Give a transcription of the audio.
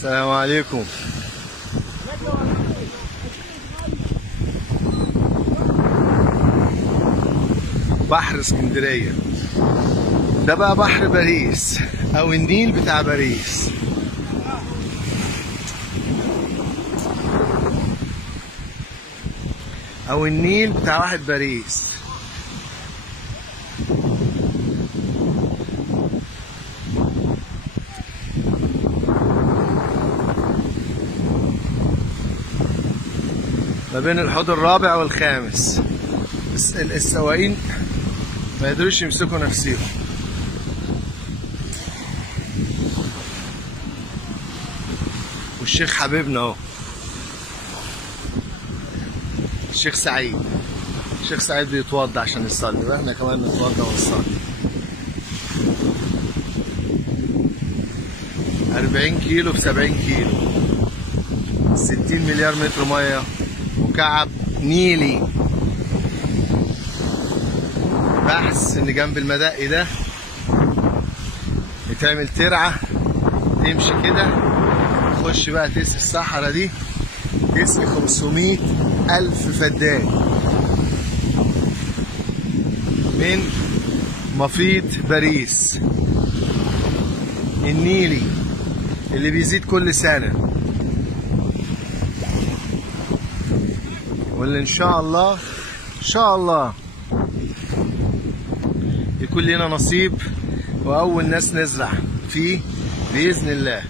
السلام عليكم. بحر اسكندرية ده بقى بحر باريس او النيل بتاع باريس. او النيل بتاع واحد باريس. ما بين الحوض الرابع والخامس. السواقين ما يقدروش يمسكوا نفسيهم. والشيخ حبيبنا اهو، الشيخ سعيد. الشيخ سعيد بيتوضى عشان يصلي، واحنا كمان نتوضى ونصلي. 40 كيلو في 70 كيلو، 60 مليار متر ميه مكعب نيلي. بحث ان جنب المدقي ده يتعمل ترعه تمشي كده، تخش بقى تسقي الصحراء دي، تسقي 500,000 فدان من مفيض باريس النيلي اللي بيزيد كل سنة، واللي ان شاء الله يكون لنا نصيب واول ناس نزرع فيه بإذن الله.